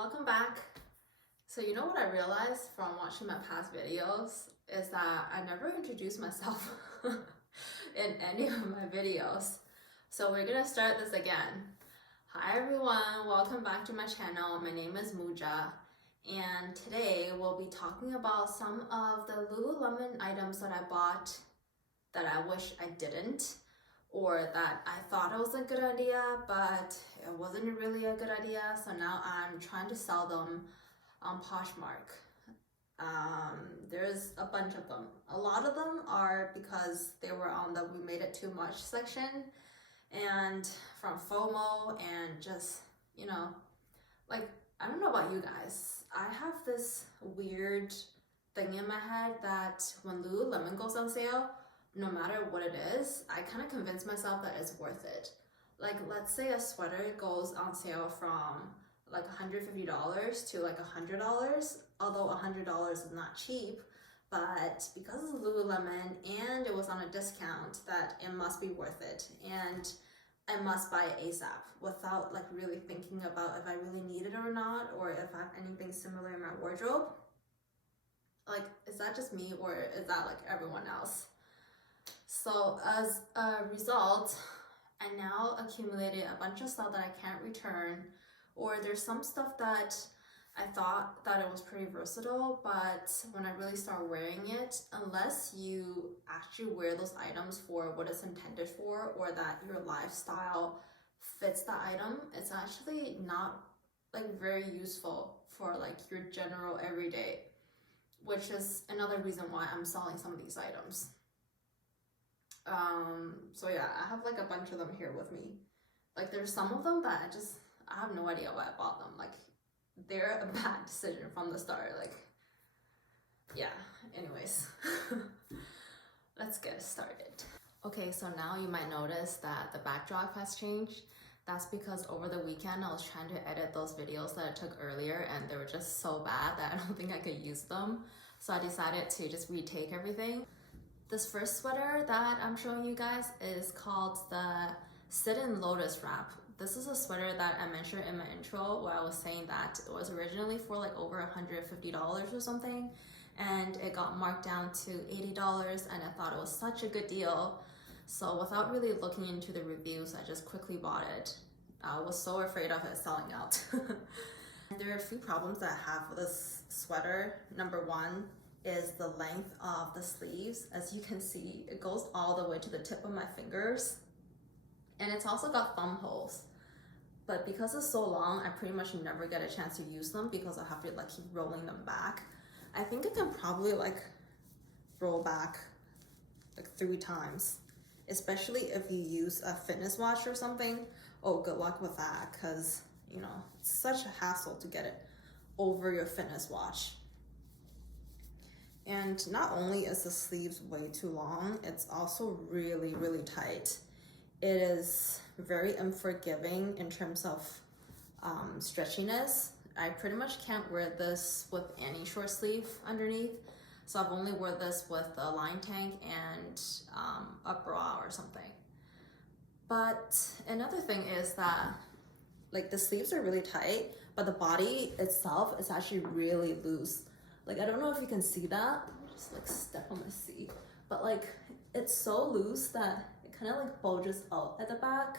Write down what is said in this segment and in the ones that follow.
welcome back. So you know what I realized from watching my past videos is that I never introduced myself in any of my videos. So we're gonna start this again. Hi everyone, welcome back to my channel. My name is Muja, and today we'll be talking about some of the Lululemon items that I bought that I wish I didn't, or that I thought it was a good idea, but it wasn't really a good idea. So now I'm trying to sell them on Poshmark. There's a bunch of them. A lot of them are because they were on the "we made it too much" section, and from FOMO, and just, you know, like, I don't know about you guys. I have this weird thing in my head that when Lululemon goes on sale, no matter what it is, I kind of convince myself that it's worth it. Like, let's say a sweater goes on sale from like $150 to like $100, although $100 is not cheap, but because it's Lululemon and it was on a discount, that it must be worth it, and I must buy it ASAP without like really thinking about if I really need it or not, or if I have anything similar in my wardrobe. Like, is that just me, or is that like everyone else? So as a result, I now accumulated a bunch of stuff that I can't return, or there's some stuff that I thought that it was pretty versatile, but when I really start wearing it, unless you actually wear those items for what it's intended for, or that your lifestyle fits the item, it's actually not like very useful for like your general everyday, which is another reason why I'm selling some of these items. So yeah, I have like a bunch of them here with me. Like, there's some of them that I have no idea why I bought them. Like, they're a bad decision from the start. Like, yeah, anyways. Let's get started. Okay, so now you might notice that the backdrop has changed. That's because over the weekend I was trying to edit those videos that I took earlier, and they were just so bad that I don't think I could use them. So I decided to just retake everything. This first sweater that I'm showing you guys is called the Sit-In Lotus Wrap. This is a sweater that I mentioned in my intro, where I was saying that it was originally for like over $150 or something, and it got marked down to $80, and I thought it was such a good deal. So without really looking into the reviews, I just quickly bought it. I was so afraid of it selling out. There are a few problems that I have with this sweater. Number one is the length of the sleeves. As you can see, it goes all the way to the tip of my fingers, and it's also got thumb holes. But because it's so long, I pretty much never get a chance to use them because I have to like keep rolling them back. I think I can probably like roll back like 3 times, especially if you use a fitness watch or something. Oh, good luck with that, because you know, it's such a hassle to get it over your fitness watch. And not only is the sleeves way too long, it's also really, really tight. It is very unforgiving in terms of stretchiness. I pretty much can't wear this with any short sleeve underneath. So I've only worn this with a line tank and a bra or something. But another thing is that like the sleeves are really tight, but the body itself is actually really loose. Like, I don't know if you can see that. Let me just like step on my seat. But like, it's so loose that it kind of like bulges out at the back.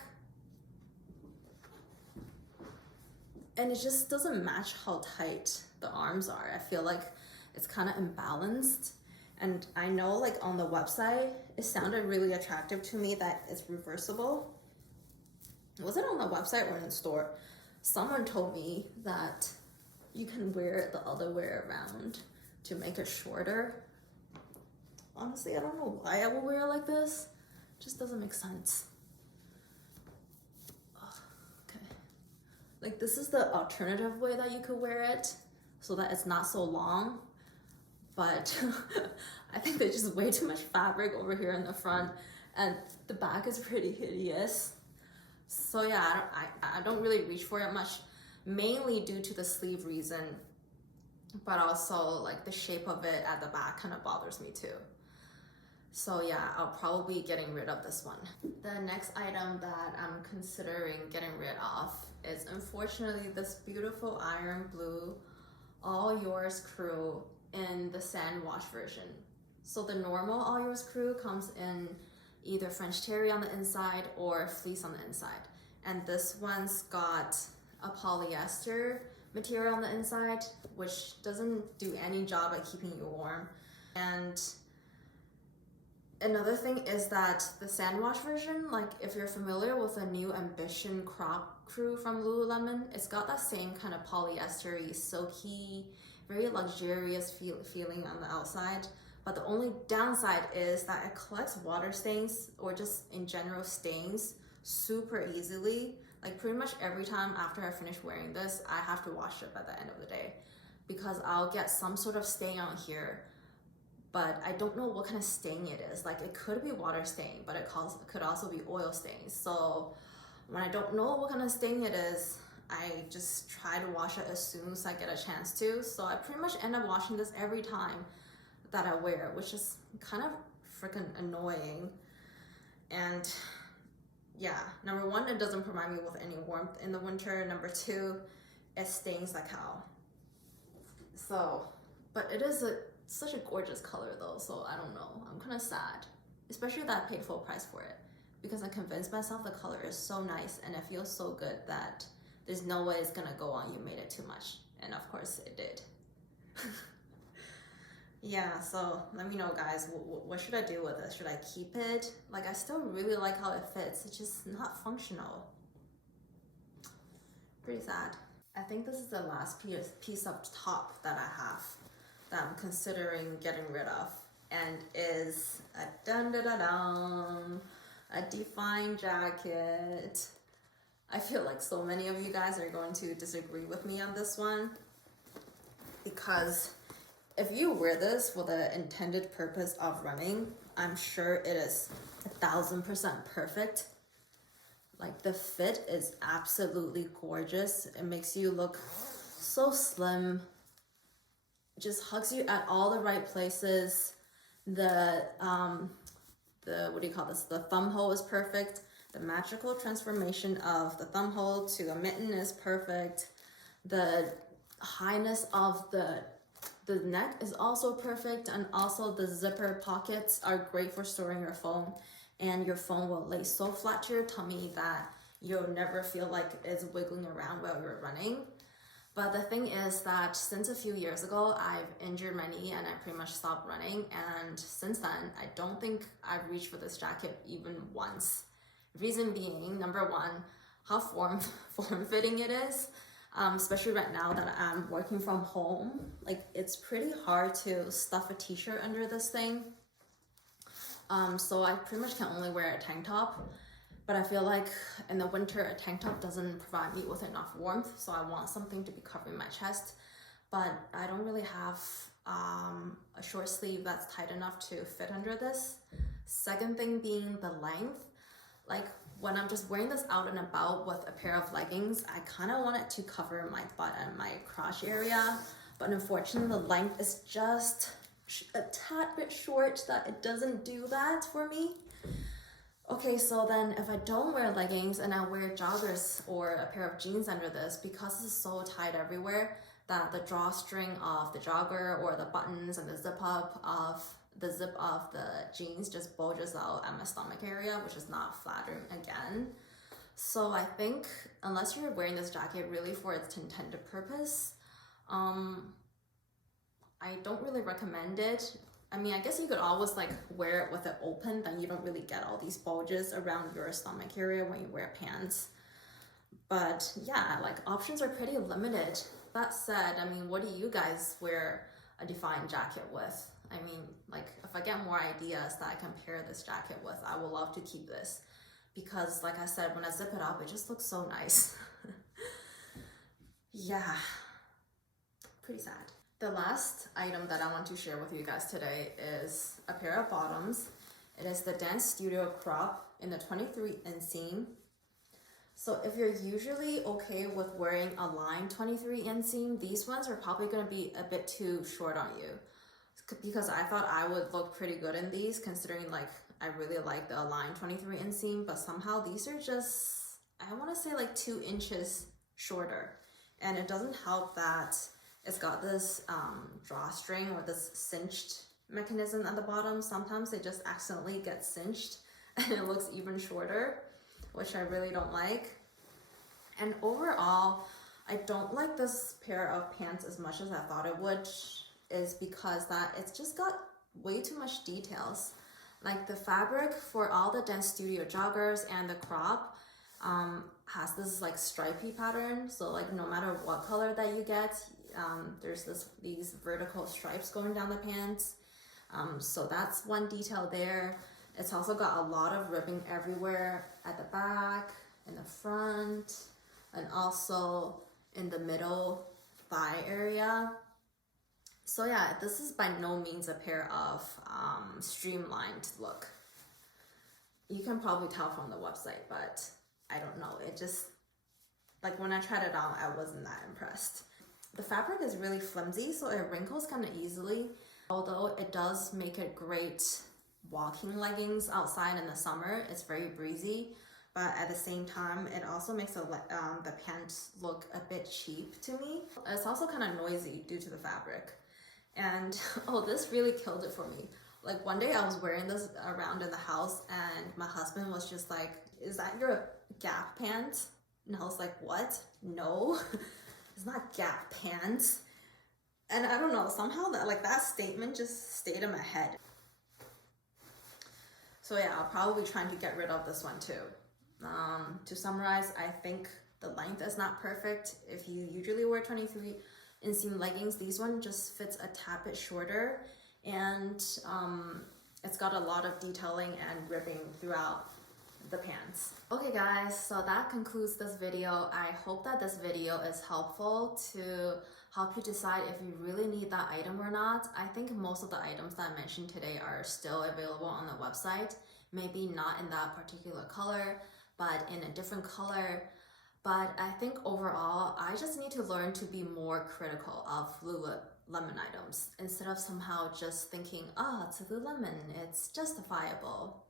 And it just doesn't match how tight the arms are. I feel like it's kind of imbalanced. And I know like on the website, it sounded really attractive to me that it's reversible. Was it on the website or in the store? Someone told me that you can wear it the other way around to make it shorter. Honestly, I don't know why I would wear it like this. It just doesn't make sense. Okay. Like, this is the alternative way that you could wear it so that it's not so long. But I think there's just way too much fabric over here in the front, and the back is pretty hideous. So yeah, I don't really reach for it much, mainly due to the sleeve reason, but also like the shape of it at the back kind of bothers me too. So yeah, I'll probably be getting rid of this one. The next item that I'm considering getting rid of is unfortunately this beautiful iron blue All Yours Crew in the Sandwash version. So the normal All Yours Crew comes in either French terry on the inside or fleece on the inside. And this one's got a polyester material on the inside, which doesn't do any job at keeping you warm. And another thing is that the Sandwash version, like if you're familiar with the new Ambition crop crew from Lululemon, it's got that same kind of polyester-y, silky, very luxurious feeling on the outside. But the only downside is that it collects water stains or just in general stains super easily. Like pretty much every time after I finish wearing this, I have to wash it by the end of the day because I'll get some sort of stain on here, but I don't know what kind of stain it is. Like it could be water stain, but it could also be oil stains. So when I don't know what kind of stain it is, I just try to wash it as soon as I get a chance to. So I pretty much end up washing this every time that I wear it, which is kind of freaking annoying. And yeah, number one, it doesn't provide me with any warmth in the winter. Number two, it stains like hell. So, but it is such a gorgeous color though, so I don't know. I'm kind of sad, especially that I paid full price for it, because I convinced myself the color is so nice and it feels so good that there's no way it's gonna go on. You made it too much, and of course it did. Yeah, so let me know, guys, what should I do with this? Should I keep it? Like, I still really like how it fits. It's just not functional. Pretty sad. I think this is the last piece of top that I have that I'm considering getting rid of, and is a a Define jacket. I feel like so many of you guys are going to disagree with me on this one, because if you wear this with the intended purpose of running, I'm sure it is 1000% perfect. Like the fit is absolutely gorgeous. It makes you look so slim. It just hugs you at all the right places. The what do you call this? The thumb hole is perfect. The magical transformation of the thumb hole to a mitten is perfect. The highness of the neck is also perfect, and also the zipper pockets are great for storing your phone, and your phone will lay so flat to your tummy that you'll never feel like it's wiggling around while you're running. But the thing is that since a few years ago, I've injured my knee and I pretty much stopped running, and since then, I don't think I've reached for this jacket even once. Reason being, number one, how form-fitting it is. Especially right now that I'm working from home, like it's pretty hard to stuff a t-shirt under this thing. So I pretty much can only wear a tank top, but I feel like in the winter a tank top doesn't provide me with enough warmth, so I want something to be covering my chest, but I don't really have a short sleeve that's tight enough to fit under this. Second thing being the length. Like when I'm just wearing this out and about with a pair of leggings, I kind of want it to cover my butt and my crotch area, but unfortunately the length is just a tad bit short that it doesn't do that for me. Okay, so then if I don't wear leggings and I wear joggers or a pair of jeans under this, because it's so tight everywhere that the drawstring of the jogger or the buttons and the zip of the jeans just bulges out at my stomach area, which is not flattering again. So I think unless you're wearing this jacket really for its intended purpose, I don't really recommend it. I mean, I guess you could always like wear it with it open, then you don't really get all these bulges around your stomach area when you wear pants. But yeah, like options are pretty limited. That said, I mean, what do you guys wear a Define jacket with? I mean, like if I get more ideas that I can pair this jacket with, I would love to keep this, because like I said, when I zip it up, it just looks so nice. Yeah, pretty sad. The last item that I want to share with you guys today is a pair of bottoms. It is the Dance Studio crop in the 23 inseam. So if you're usually okay with wearing a lined 23 inseam, these ones are probably going to be a bit too short on you. because I thought I would look pretty good in these, considering like I really like the Align 23 inseam, but somehow these are just, I want to say like 2 inches shorter. And it doesn't help that it's got this drawstring or this cinched mechanism at the bottom. Sometimes it just accidentally gets cinched and it looks even shorter, which I really don't like. And overall, I don't like this pair of pants as much as I thought it would, is because that it's just got way too much details. Like the fabric for all the Dance Studio joggers and the crop has this like stripy pattern. So like no matter what color that you get, there's these vertical stripes going down the pants. So that's one detail there. It's also got a lot of ribbing everywhere at the back, in the front, and also in the middle thigh area. So yeah, this is by no means a pair of streamlined look. You can probably tell from the website, but I don't know. It just, like when I tried it on, I wasn't that impressed. The fabric is really flimsy, so it wrinkles kind of easily. Although it does make it great walking leggings outside in the summer. It's very breezy, but at the same time, it also makes the pants look a bit cheap to me. It's also kind of noisy due to the fabric. And oh, this really killed it for me. Like one day I was wearing this around in the house and my husband was just like, "Is that your Gap pants?" And I was like, "What? No, it's not Gap pants." And I don't know, somehow that statement just stayed in my head. So yeah, I'll probably be trying to get rid of this one too. To summarize, I think the length is not perfect. If you usually wear 23 inseam leggings, these one just fits a tad bit shorter, and it's got a lot of detailing and ribbing throughout the pants. Okay guys, so that concludes this video. I hope that this video is helpful to help you decide if you really need that item or not. I think most of the items that I mentioned today are still available on the website. Maybe not in that particular color, but in a different color. But I think overall, I just need to learn to be more critical of Lululemon items instead of somehow just thinking, oh, it's Lululemon, it's justifiable,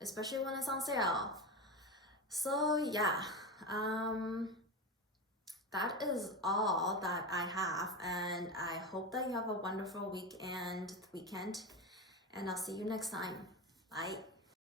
especially when it's on sale. So yeah, that is all that I have, and I hope that you have a wonderful weekend, and I'll see you next time. Bye.